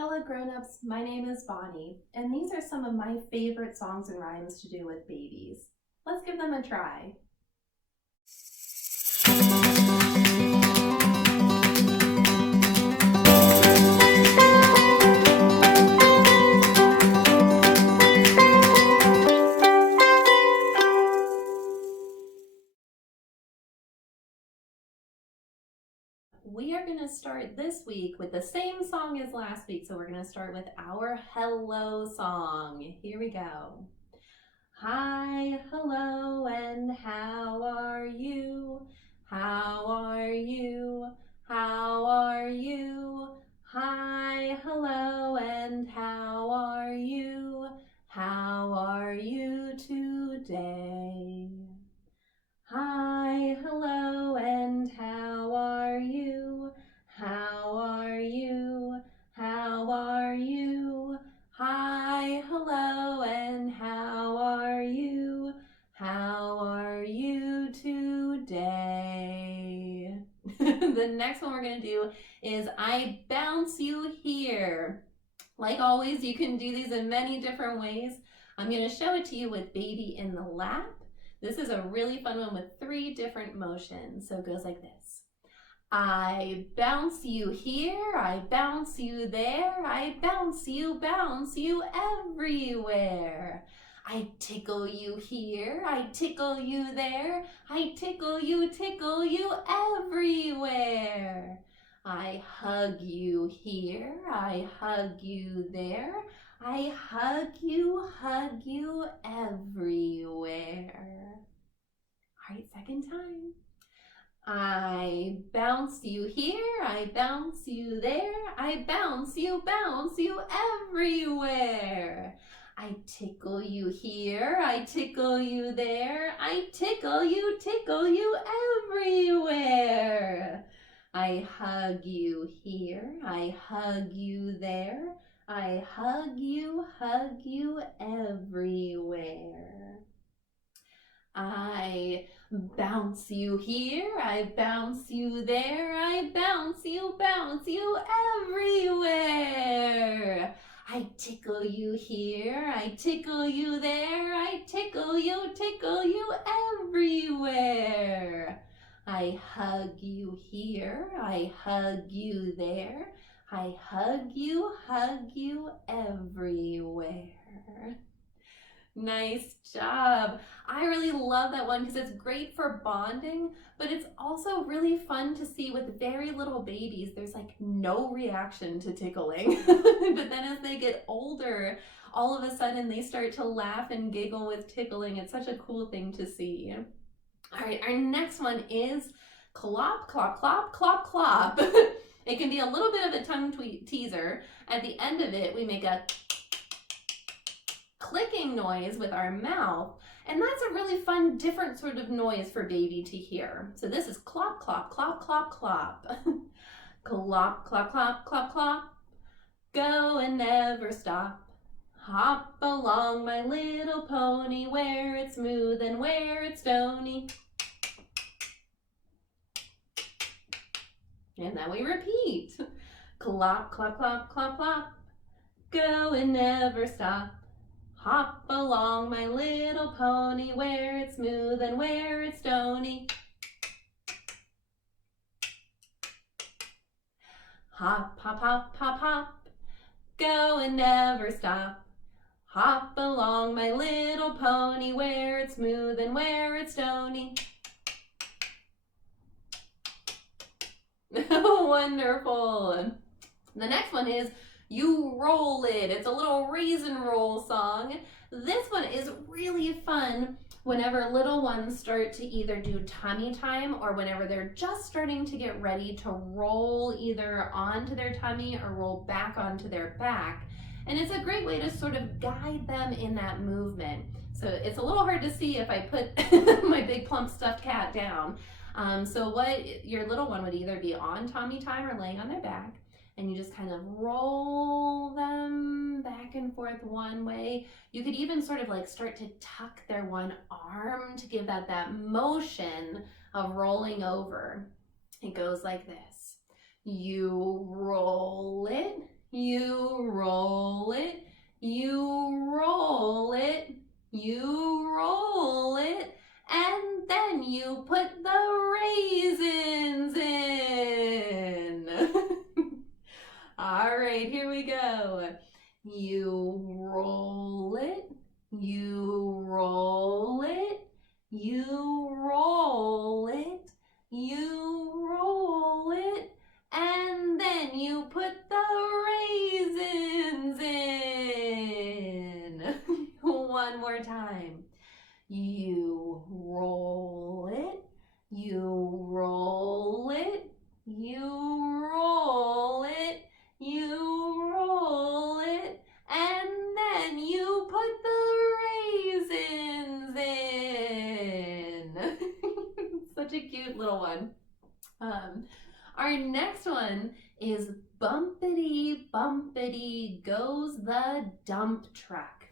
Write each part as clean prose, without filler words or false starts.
Hello grown-ups, my name is Bonnie, and these are some of my favorite songs and rhymes to do with babies. Let's give them a try. We are going to start this week with the same song as last week, so we're going to start with our hello song. Here we go. Hi, hello, and how are you? How are you? How are you? Hi, hello, and how are you? How are you today? Hi, hello, and how are you? How are you? How are you? Hi, hello, and how are you? How are you today? The next one we're going to do is I bounce you here. Like always, you can do these in many different ways. I'm going to show it to you with baby in the lap. This is a really fun one with 3 different motions. So it goes like this. I bounce you here, I bounce you there, I bounce you everywhere. I tickle you here, I tickle you there, I tickle you everywhere. I hug you here, I hug you there, I hug you everywhere. All right, second time. I bounce you here, I bounce you there, I bounce you everywhere. I tickle you here, I tickle you there, I tickle you everywhere. I hug you here, I hug you there, I hug you everywhere. I bounce you here, I bounce you there, I bounce you everywhere. I tickle you here, I tickle you there, I tickle you everywhere. I hug you here, I hug you there, I hug you everywhere. Nice job. I really love that one because it's great for bonding, but it's also really fun to see with very little babies. There's like no reaction to tickling. But then as they get older, all of a sudden they start to laugh and giggle with tickling. It's such a cool thing to see. All right, our next one is clop, clop, clop, clop, clop. It can be a little bit of a tongue teaser. At the end of it, we make a clicking noise with our mouth, and that's a really fun different sort of noise for baby to hear. So this is clop, clop, clop, clop, clop. Clop, clop, clop, clop, clop. Go and never stop. Hop along, my little pony, where it's smooth and where it's stony. And then we repeat. Clop, clop, clop, clop, clop. Go and never stop. Hop along, my little pony, where it's smooth and where it's stony. Hop, hop, hop, hop, hop. Go and never stop. Hop along, my little pony, where it's smooth and where it's stony. Wonderful. The next one is You Roll It. It's a little raisin roll song. This one is really fun whenever little ones start to either do tummy time or whenever they're just starting to get ready to roll either onto their tummy or roll back onto their back. And it's a great way to sort of guide them in that movement. So it's a little hard to see if I put my big plump stuffed cat down. So what your little one would either be on tummy time or laying on their back, and you just kind of roll them back and forth one way. You could even sort of like start to tuck their one arm to give that motion of rolling over. It goes like this. You roll it, you roll it, you roll it, you roll it, and then you put the raisins in. All right, here we go. You roll it, you roll it, you roll it, you roll it, and then you put the raisins in. One more time. You roll it, you roll it, you roll it, you roll it, and then you put the raisins in. Such a cute little one. Our next one is Bumpity, Bumpity goes the dump truck.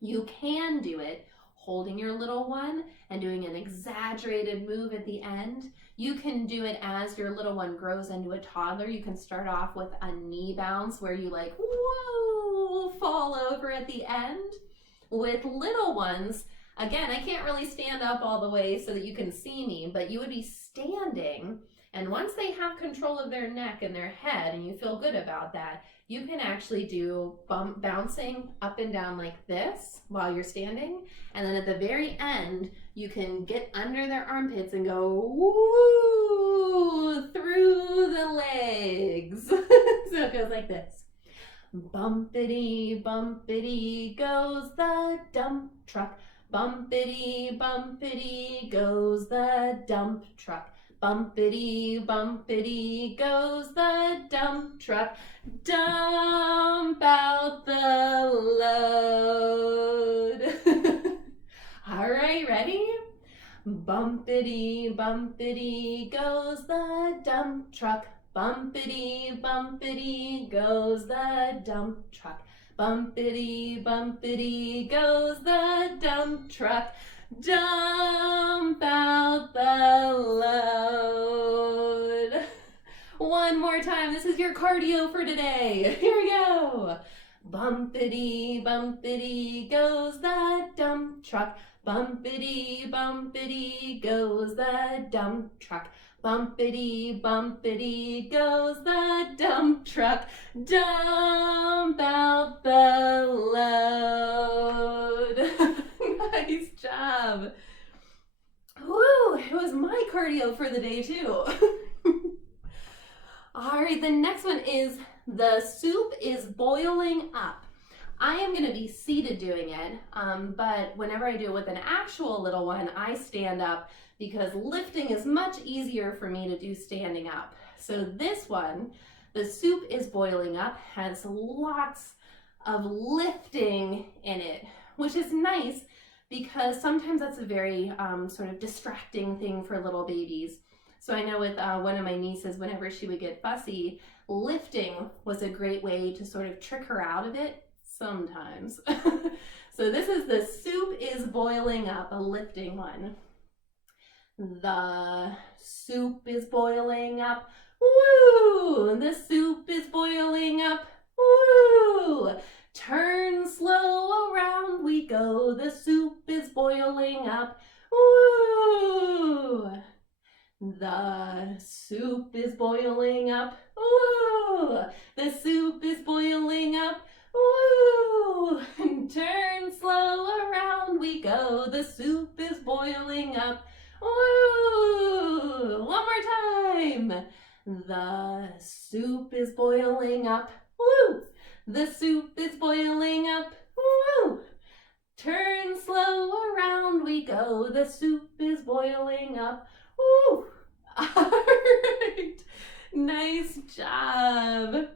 You can do it holding your little one and doing an exaggerated move at the end. You can do it as your little one grows into a toddler. You can start off with a knee bounce where you like, whoa, fall over at the end. With little ones, again, I can't really stand up all the way so that you can see me, but you would be standing, and once they have control of their neck and their head and you feel good about that, you can actually do bouncing up and down like this while you're standing. And then at the very end, you can get under their armpits and go woo through the legs. So it goes like this. Bumpity, bumpity goes the dump truck. Bumpity, bumpity goes the dump truck. Bumpity, bumpity goes the dump truck. Dump out the load. All right, ready? Bumpity, bumpity goes the dump truck. Bumpity, bumpity goes the dump truck. Bumpity, bumpity goes the dump truck. Dump out the load. One more time. This is your cardio for today. Here we go. Bumpity, bumpity goes the dump truck. Bumpity, bumpity goes the dump truck. Bumpity, bumpity goes the dump truck. Dump out the load. Nice job. Woo, it was my cardio for the day too. All right, the next one is the soup is boiling up. I am going to be seated doing it, but whenever I do it with an actual little one, I stand up because lifting is much easier for me to do standing up. So this one, the soup is boiling up, has lots of lifting in it, which is nice because sometimes that's a very sort of distracting thing for little babies. So I know with one of my nieces, whenever she would get fussy, lifting was a great way to sort of trick her out of it sometimes. So this is the soup is boiling up, a lifting one. The soup is boiling up, woo! The soup is boiling up, woo! Turn slow around we go, the soup is boiling up, woo! The soup is boiling up, woo! The soup is boiling up, woo! Turn slow around we go, the soup is boiling up, woo! One more time. The soup is boiling up, woo! The soup is boiling up, woo! Turn slow around we go, the soup is boiling up, woo! All right, nice job.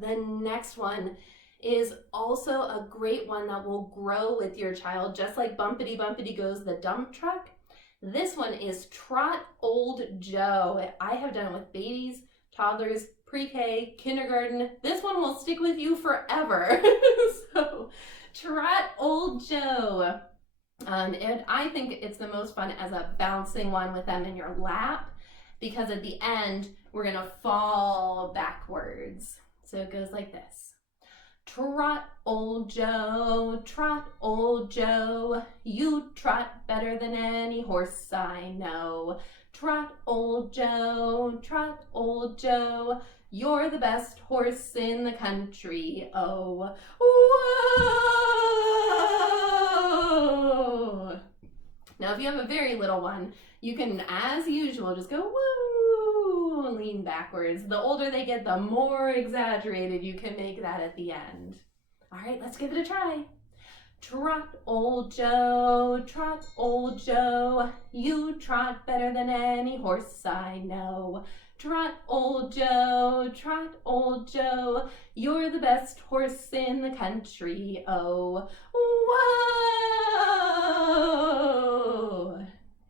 The next one is also a great one that will grow with your child, just like Bumpity Bumpity goes the dump truck. This one is Trot Old Joe. I have done it with babies, toddlers, pre-K, kindergarten. This one will stick with you forever. So, Trot Old Joe. And I think it's the most fun as a bouncing one with them in your lap, because at the end, we're gonna fall backwards. So it goes like this. Trot, old Joe, trot, old Joe, you trot better than any horse I know. Trot, old Joe, you're the best horse in the country, oh. Whoa! Now, if you have a very little one, you can, as usual, just go woo, lean backwards. The older they get, the more exaggerated you can make that at the end. All right, let's give it a try. Trot, old Joe, you trot better than any horse I know. Trot, old Joe, you're the best horse in the country, oh. Whoa!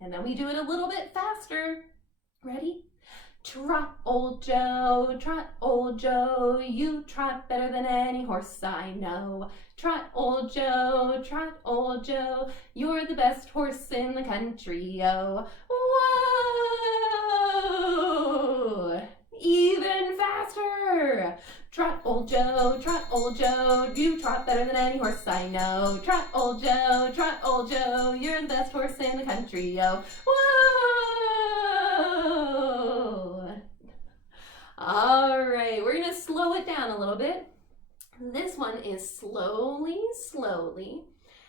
And then we do it a little bit faster. Ready? Trot, old Joe, you trot better than any horse I know. Trot, old Joe, you're the best horse in the country, oh. Whoa! Even faster! Trot, old Joe, you trot better than any horse I know. Trot, old Joe, you're the best horse in the country, oh. Whoa! All right, we're gonna slow it down a little bit. This one is slowly.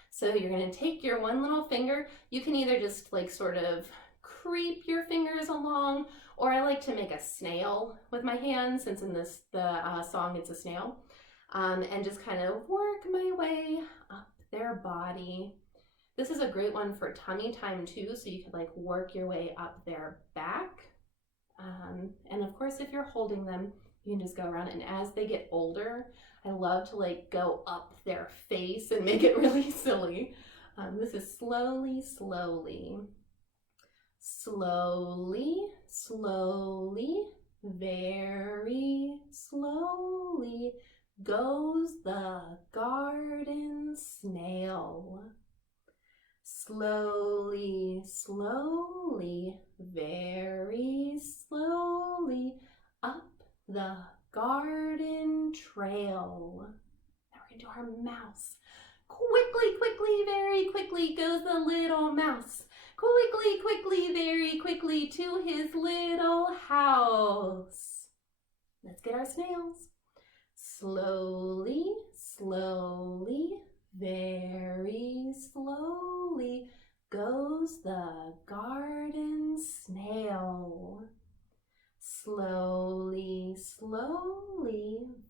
So you're gonna take your one little finger. You can either just like sort of creep your fingers along, or I like to make a snail with my hands, since in the song it's a snail, and just kind of work my way up their body. This is a great one for tummy time too, so you could like work your way up their back. And of course, if you're holding them, you can just go around, and as they get older, I love to like go up their face and make it really silly. This is slowly, very slowly goes the garden snail. Slowly, very slowly up the garden trail. Now we're gonna do our mouse. Quickly, very quickly goes the little mouse. Quickly, very quickly to his little house. Let's get our snails. Slowly, very slowly goes the garden snail. Slowly,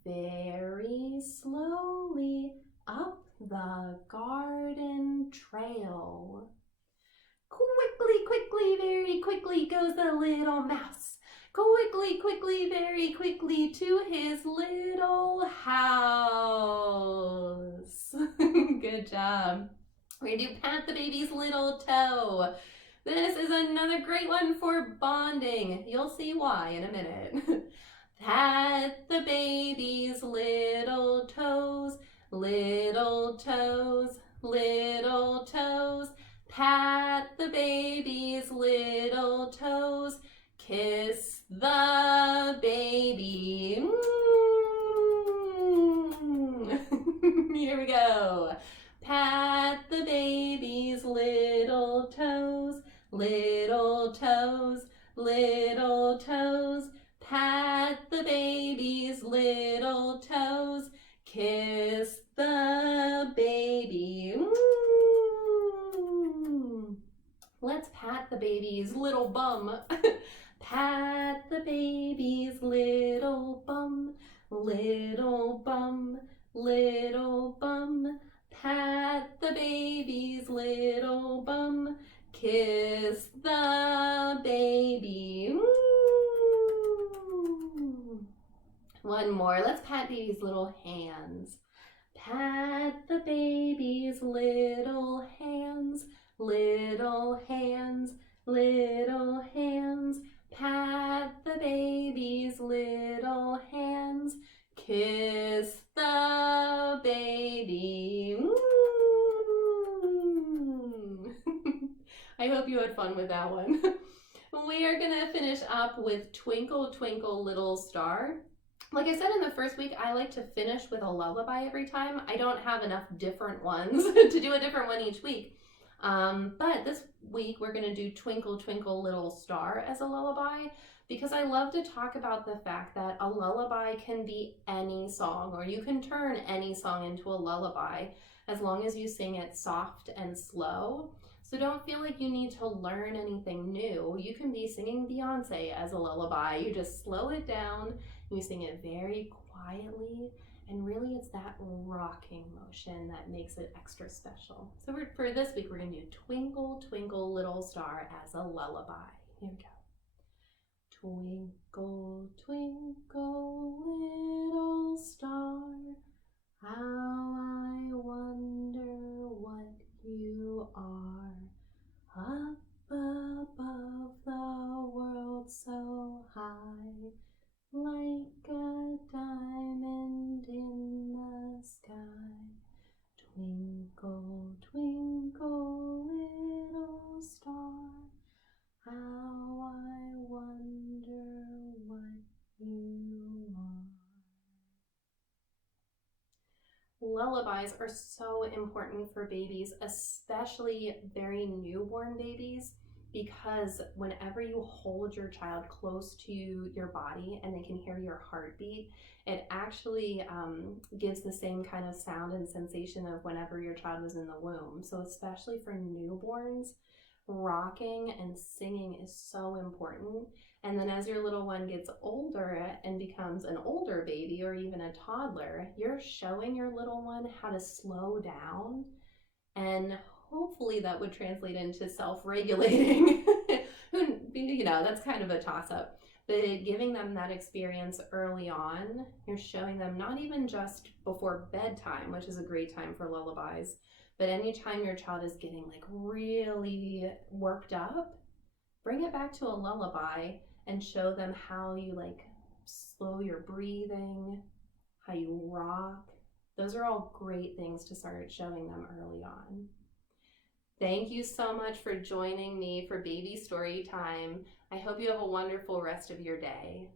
very slowly up the garden trail. Quickly, very quickly goes the little mouse. Quickly, very quickly to his little house. Good job. We're gonna do pat the baby's little toe. This is another great one for bonding. You'll see why in a minute. Pat the baby's little toes, little toes. Pat the baby's little toes. Kiss the baby. Here we go. Pat the baby's little toes, little toes. Pat the baby's little toes. Kiss the baby. Let's pat the baby's little bum. Pat the baby's little bum, little bum. Pat the baby's little bum. Kiss the baby. One more. Let's pat baby's little hands. Pat the baby's little hands, little hands. Pat the baby's little hands. Kiss the baby. I hope you had fun with that one. We are gonna finish up with Twinkle, Twinkle, Little Star. Like I said in the first week, I like to finish with a lullaby every time. I don't have enough different ones to do a different one each week. But this week we're going to do Twinkle, Twinkle, Little Star as a lullaby, because I love to talk about the fact that a lullaby can be any song, or you can turn any song into a lullaby as long as you sing it soft and slow. So don't feel like you need to learn anything new. You can be singing Beyonce as a lullaby. You just slow it down, you sing it very quietly, and really it's that rocking motion that makes it extra special. So for this week, we're going to do Twinkle, Twinkle, Little Star as a lullaby. Here we go. Twinkle, twinkle, little star, how I wonder what you are. Up above the world so high, like a diamond in the sky. Twinkle, twinkle, little star, how I wonder what you are. Lullabies are so important for babies, especially very newborn babies, because whenever you hold your child close to your body and they can hear your heartbeat, it actually gives the same kind of sound and sensation of whenever your child was in the womb. So especially for newborns, rocking and singing is so important. And then as your little one gets older and becomes an older baby or even a toddler, you're showing your little one how to slow down, and hopefully that would translate into self-regulating. That's kind of a toss-up. But giving them that experience early on, you're showing them not even just before bedtime, which is a great time for lullabies, but anytime your child is getting like really worked up, bring it back to a lullaby and show them how you like slow your breathing, how you rock. Those are all great things to start showing them early on. Thank you so much for joining me for Baby Story Time. I hope you have a wonderful rest of your day.